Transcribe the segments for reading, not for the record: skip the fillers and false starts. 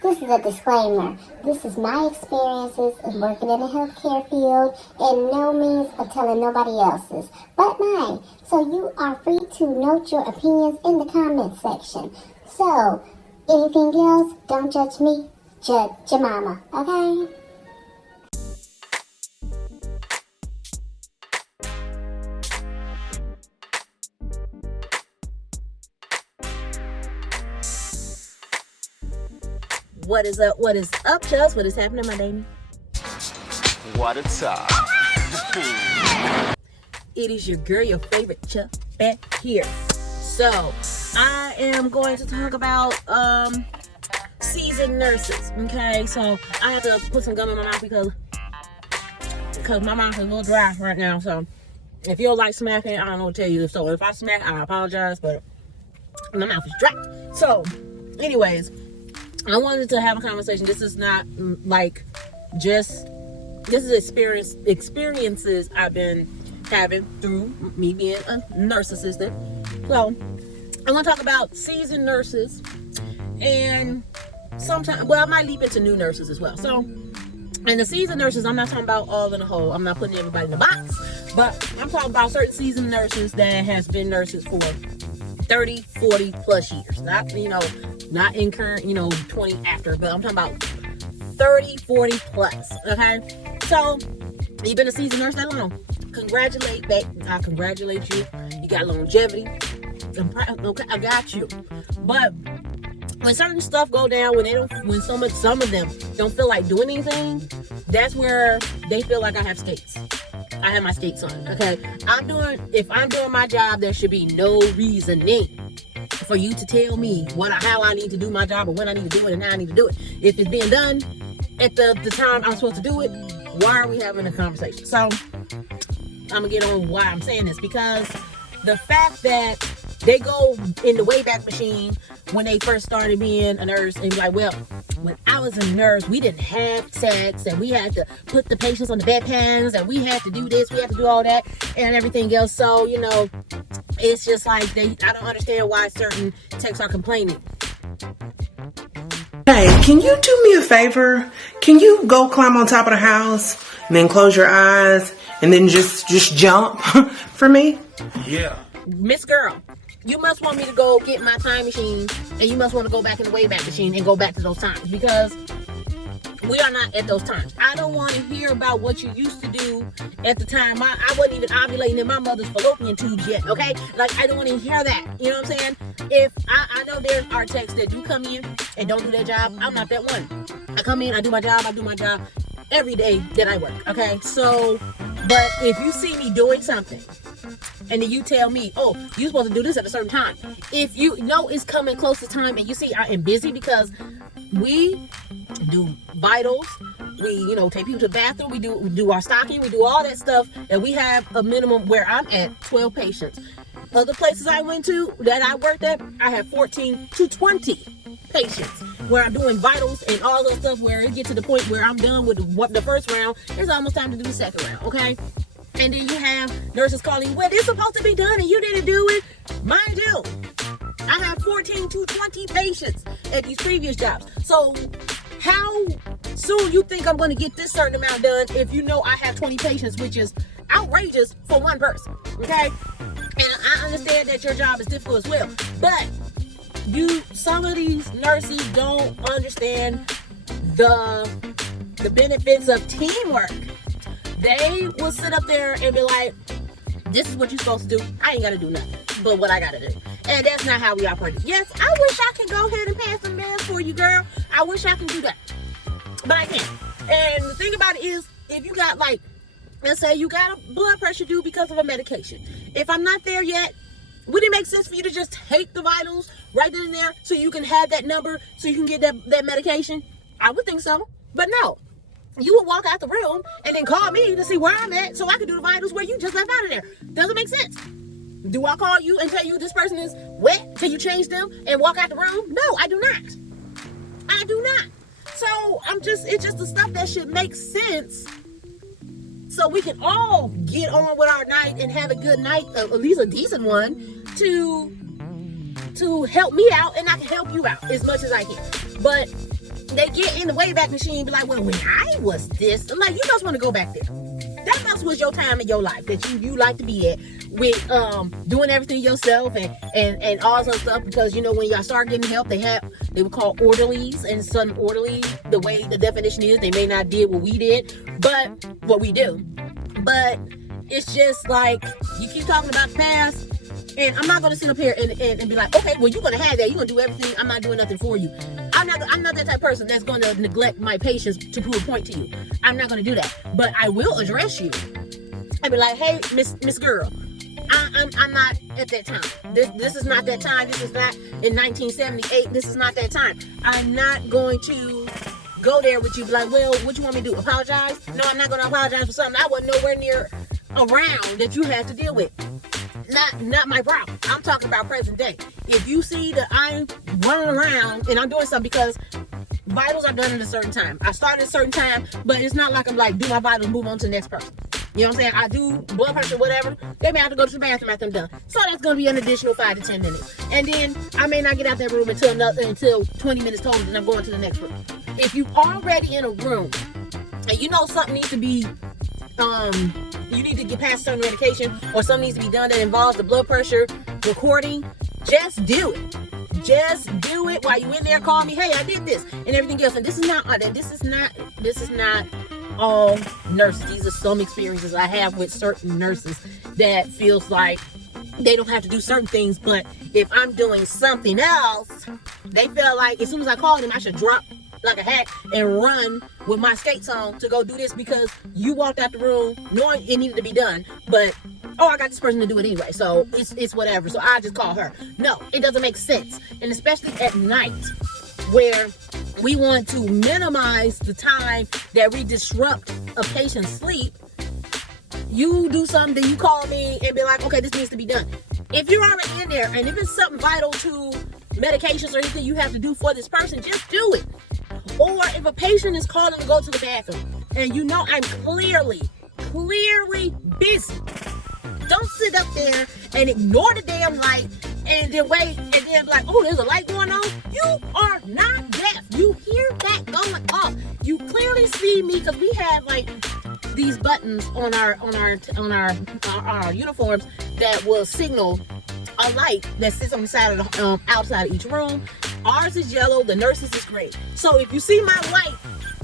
This is a disclaimer. This is my experiences of working in the healthcare field, and no means of telling nobody else's, but mine. So you are free to note your opinions in the comment section. So, anything else, don't judge me, judge your mama, okay? What is up? What is up, Chus? What is happening, my baby? What a top. It is your girl, your favorite Chus, back here. So, I am going to talk about seasoned nurses. Okay, so I have to put some gum in my mouth because my mouth is a little dry right now. So, if you don't like smacking, I don't know what to tell you. So, if I smack, I apologize, but my mouth is dry. So, anyways, I wanted to have a conversation. This is not like this is experiences I've been having through me being a nurse assistant. So I want to talk about seasoned nurses, and sometimes, I might leap into new nurses as well. So, and the seasoned nurses, I'm not talking about all in a whole. I'm not putting everybody in the box, but I'm talking about certain seasoned nurses that has been nurses for 30, 40 plus years. Not in current, 20 after, but I'm talking about 30, 40 plus, okay? So, you've been a seasoned nurse that long. I congratulate you. You got longevity. Okay, I got you. But when certain stuff go down, when some of them don't feel like doing anything, that's where they feel like I have skates. I have my skates on, okay? If I'm doing my job, there should be no reasoning for you to tell me how I need to do my job, or when I need to do it, and how I need to do it. If it's being done at the time I'm supposed to do it, why are we having a conversation? So I'm gonna get on why I'm saying this, because the fact that they go in the wayback machine when they first started being a nurse and be like, well, when I was a nurse, we didn't have sex, and we had to put the patients on the bedpans, and we had to do this, we had to do all that, and everything else. So, it's just like I don't understand why certain techs are complaining. Hey, can you do me a favor? Can you go climb on top of the house and then close your eyes and then just jump for me? Yeah. Miss Girl, you must want me to go get my time machine, and you must want to go back in the wayback machine and go back to those times, because we are not at those times. I don't want to hear about what you used to do at the time. I wasn't even ovulating in my mother's fallopian tubes yet, okay? I don't want to hear that. You know what I'm saying? If I know there are techs that do come in and don't do their job, I'm not that one. I come in, I do my job every day that I work, okay? So, but if you see me doing something, and then you tell me, oh, you're supposed to do this at a certain time. If you know it's coming close to time, and you see I am busy, because we do vitals, we take people to the bathroom, we do our stocking, we do all that stuff, and we have a minimum where I'm at 12 patients. Other places I went to that I worked at, I have 14 to 20 patients where I'm doing vitals and all that stuff, where it gets to the point where I'm done with the first round. It's almost time to do the second round, okay? And then you have nurses calling, well, it's supposed to be done and you didn't do it. Mind you, I have 14 to 20 patients at these previous jobs. So how soon you think I'm going to get this certain amount done if you know I have 20 patients, which is outrageous for one person, okay? And I understand that your job is difficult as well. But some of these nurses don't understand the benefits of teamwork. They will sit up there and be like, this is what you're supposed to do. I ain't got to do nothing but what I got to do. And that's not how we operate. Yes, I wish I could go ahead and pass some meds for you, girl. I wish I could do that. But I can't. And the thing about it is, if you got let's say you got a blood pressure due because of a medication. If I'm not there yet, would it make sense for you to just take the vitals right then and there so you can have that number so you can get that medication? I would think so. But no. You would walk out the room and then call me to see where I'm at so I can do the vitals where you just left out of there. Doesn't make sense. Do I call you and tell you this person is wet till you change them and walk out the room? No, I do not. I do not. So it's just the stuff that should make sense so we can all get on with our night and have a good night, at least a decent one, to help me out, and I can help you out as much as I can. But they get in the wayback machine and be like, well, when I was this, I'm like, you must want to go back there. That must was your time in your life that you like to be at with doing everything yourself and all this other stuff, because you know when y'all start getting help, they were called orderlies, and some orderly, the way the definition is, they may not did what we did, but what we do. But it's just like you keep talking about the past. And I'm not going to sit up here and be like, okay, well, you're going to have that. You're going to do everything. I'm not doing nothing for you. I'm not that type of person that's going to neglect my patients to prove a point to you. I'm not going to do that. But I will address you. I'll be like, hey, Miss Girl, I'm not at that time. This is not that time. This is not in 1978. This is not that time. I'm not going to go there with you. Be like, well, what you want me to do? Apologize? No, I'm not going to apologize for something I wasn't nowhere near around that you had to deal with. Not my problem. I'm talking about present day. If you see that I'm running around and I'm doing something, because vitals are done at a certain time. I start at a certain time, but it's not like I'm like, do my vitals, move on to the next person. You know what I'm saying? I do blood pressure, whatever. They may have to go to the bathroom after I'm done. So that's going to be an additional 5 to 10 minutes. And then I may not get out that room until 20 minutes total, and I'm going to the next room. If you're already in a room and you know something needs to be you need to get past certain medication, or something needs to be done that involves the blood pressure recording, just do it. Just do it while you in there. Call me, hey, I did this and everything else. And this is not all nurses. These are some experiences I have with certain nurses that feels like they don't have to do certain things, but if I'm doing something else, they feel like as soon as I call them, I should drop like a hat and run with my skates on to go do this, because you walked out the room knowing it needed to be done, but I got this person to do it anyway, so it's whatever, so I just call her. No, it doesn't make sense. And especially at night, where we want to minimize the time that we disrupt a patient's sleep, you do something, then you call me and be like, okay, this needs to be done. If you're already in there, and if it's something vital to medications or anything you have to do for this person, just do it. Or if a patient is calling to go to the bathroom and you know I'm clearly busy, don't sit up there and ignore the damn light and then wait and then be like, oh, there's a light going on. You are not deaf. You hear that going off. You clearly see me, because we have like these buttons on our uniforms that will signal a light that sits on the side of the outside of each room. Ours is yellow, the nurses is green. So if you see my light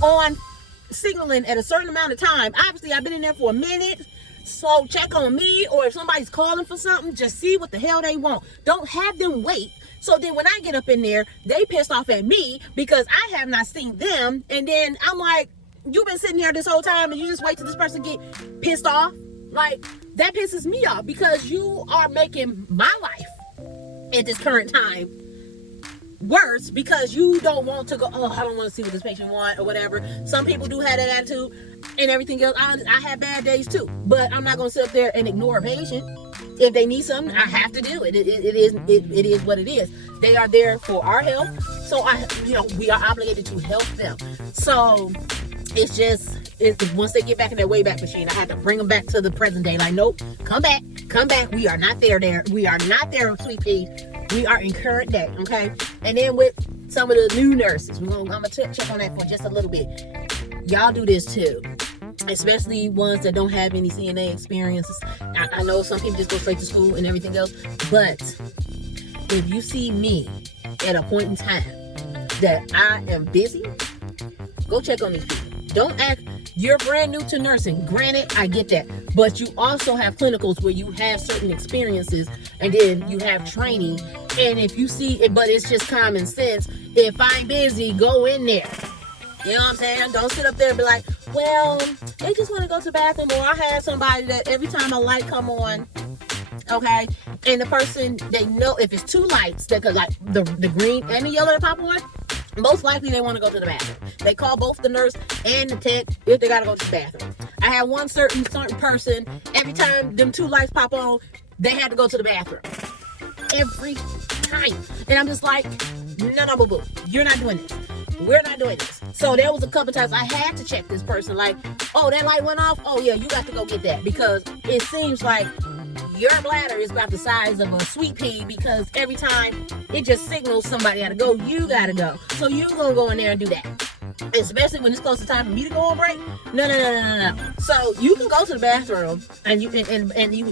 on signaling at a certain amount of time, obviously I've been in there for a minute, so check on me. Or if somebody's calling for something, just see what the hell they want. Don't have them wait, so then when I get up in there, they pissed off at me because I have not seen them, and then I'm like, you've been sitting here this whole time and you just wait till this person get pissed off? Like, that pisses me off, because you are making my life at this current time worse, because you don't want to go, oh, I don't want to see what this patient wants or whatever. Some people do have that attitude and everything else. I have bad days too, but I'm not going to sit up there and ignore a patient. If they need something, I have to do it. It is what it is. They are there for our help, so we are obligated to help them. So it's once they get back in their wayback machine, I had to bring them back to the present day. Like, nope, come back. We are not there. We are not there, sweet pea. We are in current day, okay? And then with some of the new nurses, I'm gonna check on that for just a little bit. Y'all do this too, especially ones that don't have any CNA experiences. I know some people just go straight to school and everything else, but if you see me at a point in time that I am busy, go check on these people. Don't act, you're brand new to nursing. Granted, I get that. But you also have clinicals where you have certain experiences, and then you have training. And if you see it, but it's just common sense. If I'm busy, go in there. You know what I'm saying? Don't sit up there and be like, well, they just want to go to the bathroom. Or I have somebody that every time a light come on, okay, and the person, they know if it's two lights, that cause like the green and the yellow that pop on, most likely they want to go to the bathroom. They call both the nurse and the tech if they gotta go to the bathroom. I had one certain person, every time them two lights pop on, they had to go to the bathroom. Every time. And I'm just like, no, boo-boo. You're not doing this. We're not doing this. So there was a couple times I had to check this person, like, oh, that light went off? Oh yeah, you got to go get that, because it seems like your bladder is about the size of a sweet pea because every time it just signals somebody gotta go, you gotta go. So you gonna go in there and do that. Especially when it's close to time for me to go on break. No. So you can go to the bathroom and you can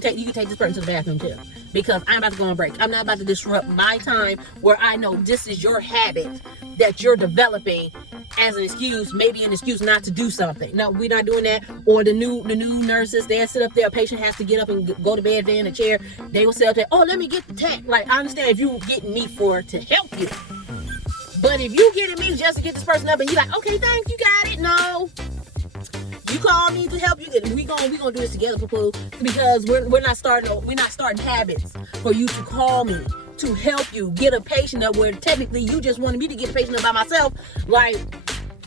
take this person to the bathroom too. Because I'm about to go on break. I'm not about to disrupt my time where I know this is your habit that you're developing as an excuse, maybe an excuse not to do something. No, we're not doing that. Or the new nurses, they'll sit up there, a patient has to get up and go to bed, they're in a chair, they will sit up there, oh, let me get the tech. Like, I understand if you getting me to help you. But if you getting me just to get this person up and you like, okay, thanks, you got it. No. You call me to help you. We gonna do this together, poo-poo, because we're not starting habits for you to call me to help you get a patient up where technically you just wanted me to get a patient up by myself. Like,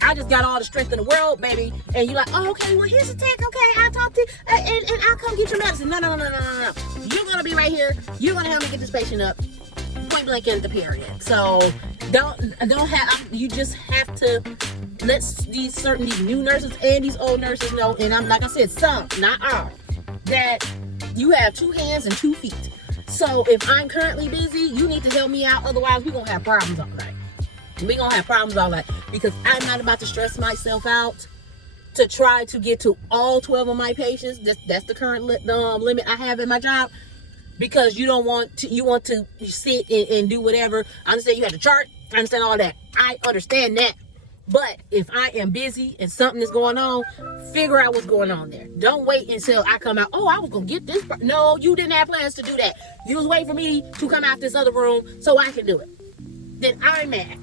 I just got all the strength in the world, baby. And you're like, oh, okay, well, here's the tech. Okay, I'll talk to you and I'll come get your medicine. No. You're gonna be right here. You're gonna help me get this patient up. Point blank in the period. So you just have to let these new nurses and these old nurses know, and I'm like I said, some, not all, that you have 2 hands and 2 feet. So if I'm currently busy, you need to help me out. Otherwise, we're gonna have problems all night. We're gonna have problems all night because I'm not about to stress myself out to try to get to all 12 of my patients. That's the current limit I have in my job. Because you want to sit and do whatever. I understand you have to chart. I understand all that. I understand that. But if I am busy and something is going on, figure out what's going on there. Don't wait until I come out. Oh, I was going to get this. No, you didn't have plans to do that. You was waiting for me to come out this other room so I can do it. Then I'm mad.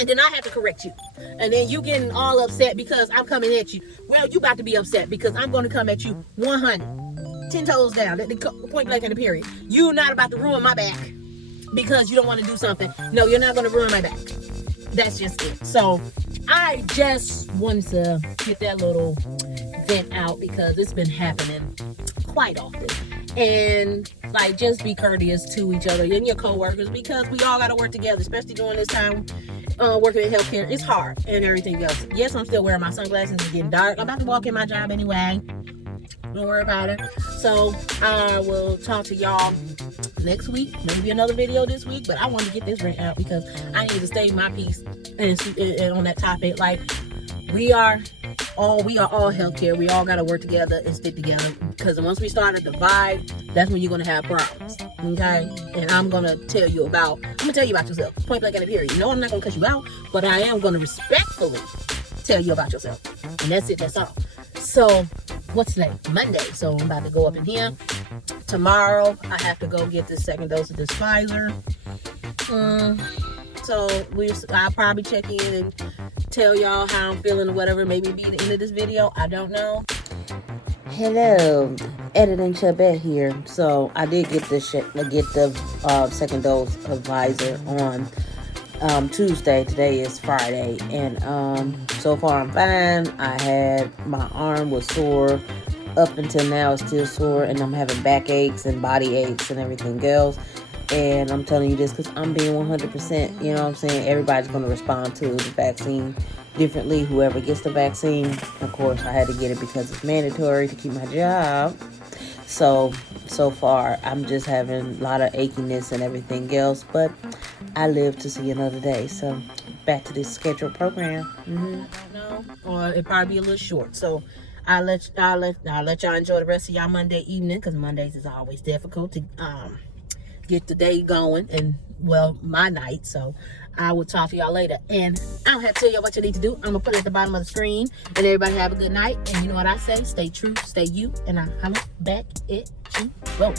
And then I have to correct you. And then you getting all upset because I'm coming at you. Well, you about to be upset because I'm going to come at you 10 toes down, point blank in the period. You're not about to ruin my back because you don't want to do something. No, you're not going to ruin my back. That's just it. So I just wanted to get that little vent out because it's been happening quite often. And like, just be courteous to each other and your coworkers because we all got to work together, especially during this time working in healthcare. It's hard and everything else. Yes, I'm still wearing my sunglasses. It's getting dark. I'm about to walk in my job anyway. Don't worry about it. So I will talk to y'all next week. Maybe another video this week. But I want to get this rant out because I need to stay my piece and on that topic. Like, we are all healthcare. We all got to work together and stick together. Because once we start to divide, that's when you're going to have problems. Okay? And I'm going to tell you about yourself. Point blank in the period. No, I'm not going to cut you out. But I am going to respectfully tell you about yourself. And that's it. That's all. So, what's today? Monday. So I'm about to go up in here. Tomorrow, I have to go get the second dose of this Pfizer. So I'll probably check in and tell y'all how I'm feeling or whatever. Maybe be the end of this video. I don't know. Hello, editing Chabet here. So I did get the second dose of Pfizer on Tuesday. Today is Friday, and so far I'm fine. My arm was sore up until now. It's still sore, and I'm having backaches and body aches and everything else. And I'm telling you this because I'm being 100%. You know what I'm saying? Everybody's going to respond to the vaccine differently. Whoever gets the vaccine, of course, I had to get it because it's mandatory to keep my job. So far, I'm just having a lot of achiness and everything else, but I live to see another day. So back to this scheduled program. No, or it probably be a little short. So I'll let y'all enjoy the rest of y'all Monday evening because Mondays is always difficult to get the day going and my night. So I will talk to y'all later. And I don't have to tell y'all what you need to do. I'm gonna put it at the bottom of the screen. And everybody have a good night. And you know what I say? Stay true, stay you, and I holler back at you. Whoa.